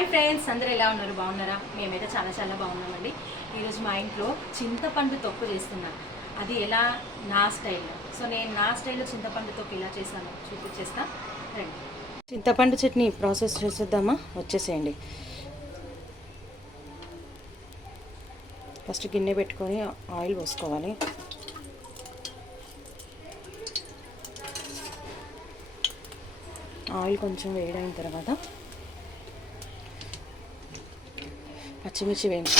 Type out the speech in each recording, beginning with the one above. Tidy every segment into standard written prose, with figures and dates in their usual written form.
Hi friends, అందరూ ఎలా ఉన్నారు? బాగున్నారా? మేమైతే చాలా బాగున్నామండి. ఈరోజు మా ఇంట్లో చింతపండు తొక్కు చేస్తున్నాను. అది ఎలా నా స్టైల్లో. సో నేను నా స్టైల్లో చింతపండు తొక్కు ఎలా చేశానో చూపించేస్తా రండి. చింతపండు చట్నీ ప్రాసెస్ చేసేద్దామా? వచ్చేసేయండి. ఫస్ట్ గిన్నె పెట్టుకొని ఆయిల్ పోసుకోవాలి. ఆయిల్ కొంచెం వేడైన తర్వాత పచ్చిమిర్చి వేయించి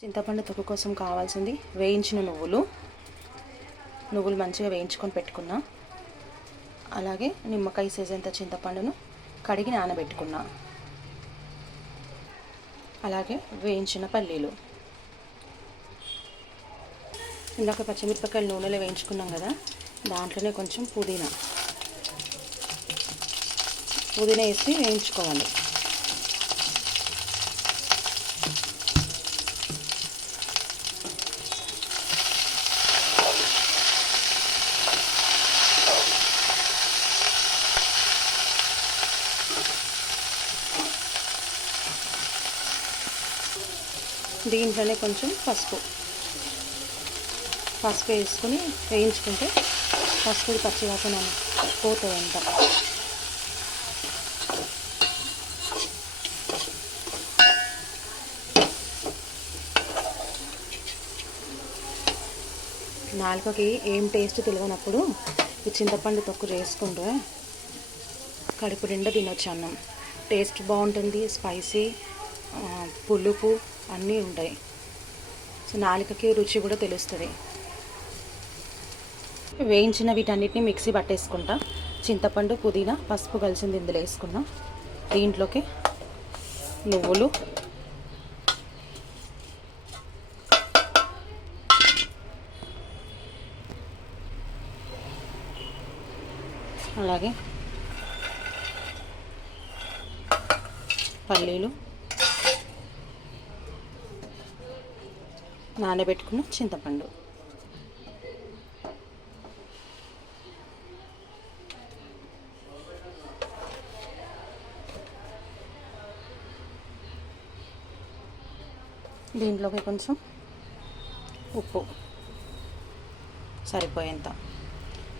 చింతపండు తొక్కు కోసం కావాల్సింది వేయించిన నువ్వులు మంచిగా వేయించుకొని పెట్టుకున్నా. అలాగే నిమ్మకాయ సైజంత చింతపండును కడిగి నానబెట్టుకున్నా. అలాగే వేయించిన పల్లీలు. ఇందాక పచ్చిమిరపకాయలు నూనెలో వేయించుకున్నాం కదా, దాంట్లోనే కొంచెం పుదీనా వేసి వేయించుకోవాలి. దీంట్లోనే కొంచెం పసుపు వేసుకొని వేయించుకుంటే పసుపు పచ్చివాసన పోతుందంట. నాలుకకి ఏం టేస్ట్ తెలియనప్పుడు ఈ చింతపండు తొక్కు చేసుకుంటే కడుపు నిండా తినొచ్చు అన్నం. టేస్ట్ బాగుంటుంది, స్పైసీ, పులుపు అన్నీ ఉంటాయి. సో నాలుకకి రుచి కూడా తెలుస్తుంది. వేయించిన వీటన్నిటిని మిక్సీ పట్టేసుకుంటా. చింతపండు, పుదీనా, పసుపు కలిసింది ఇందులో వేసుకున్నా. దీంట్లోకి నువ్వులు, అలాగే పల్లీలు, నానబెట్టుకున్న చింతపండు. దీంట్లోకి కొంచెం ఉప్పు సరిపోయేంత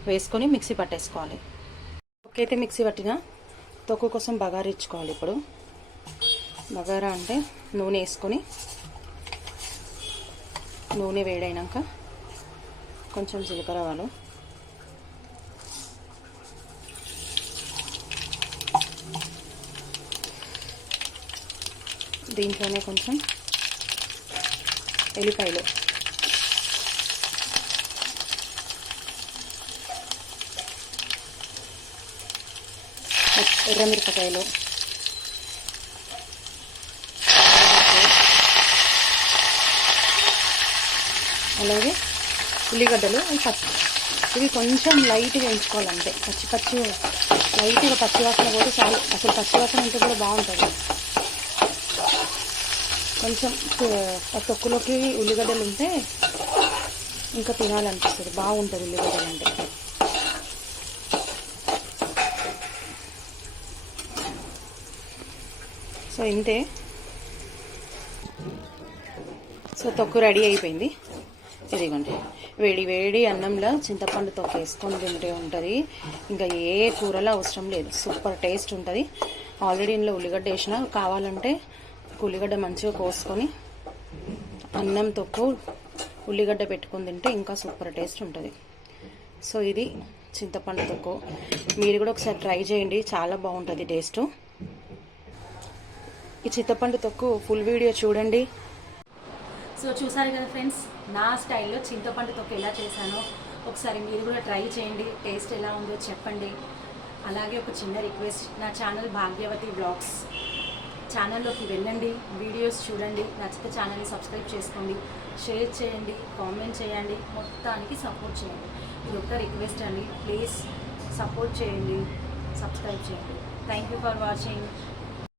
వేసుకొని మిక్సీ పట్టేసుకోవాలి. అయితే మిక్సీ పట్టిన తొక్కు కోసం బగారా ఇచ్చుకోవాలి. ఇప్పుడు బగారా అంటే నూనె వేసుకొని, నూనె వేడైనాక కొంచెం జీలకర్ర ఆవాలు, దీంట్లోనే కొంచెం ఎల్లిపాయలు, ఎర్రమిరపకాయలు, అలాగే ఉల్లిగడ్డలు. ఇవి కొంచెం లైట్గా వేయించుకోవాలంటే లైట్గా పచ్చివాసన కూడా చాలు. అసలు పచ్చివాసన ఉంటే కూడా బాగుంటుంది. కొంచెం తొక్కులోకి ఉల్లిగడ్డలు ఉంటే ఇంకా తినాలనిపిస్తుంది, బాగుంటుంది ఉల్లిగడ్డలు అంటే. సో ఇంతే. సో తొక్కు రెడీ అయిపోయింది. ఇదిగోండి, వేడి అన్నంలో చింతపండు తొక్కు వేసుకొని తింటే ఉంటుంది. ఇంకా ఏ కూరలో అవసరం లేదు, సూపర్ టేస్ట్ ఉంటుంది. ఆల్రెడీ ఇందులో ఉల్లిగడ్డ వేసిన, కావాలంటే ఉల్లిగడ్డ మంచిగా కోసుకొని అన్నం తొక్కు ఉల్లిగడ్డ పెట్టుకొని తింటే ఇంకా సూపర్ టేస్ట్ ఉంటుంది. సో ఇది చింతపండు తొక్కు. మీరు కూడా ఒకసారి ట్రై చేయండి, చాలా బాగుంటుంది టేస్ట్. ఈ చింతపండు తొక్కు ఫుల్ వీడియో చూడండి. సో చూసారు కదా ఫ్రెండ్స్, నా స్టైల్లో చింతపండు తొక్కు ఎలా చేశానో ఒకసారి మీరు కూడా ట్రై చేయండి. టేస్ట్ ఎలా ఉందో చెప్పండి. అలాగే ఒక చిన్న రిక్వెస్ట్, నా ఛానల్ భాగ్యవతి వ్లాగ్స్ ఛానల్లోకి వెళ్ళండి, వీడియోస్ చూడండి. నచ్చితే ఛానల్ని సబ్స్క్రైబ్ చేసుకోండి, షేర్ చేయండి, కామెంట్ చేయండి, మొత్తానికి సపోర్ట్ చేయండి. ఇది ఒక్క రిక్వెస్ట్ అండి, ప్లీజ్ సపోర్ట్ చేయండి, సబ్స్క్రైబ్ చేయండి. Thank you for watching.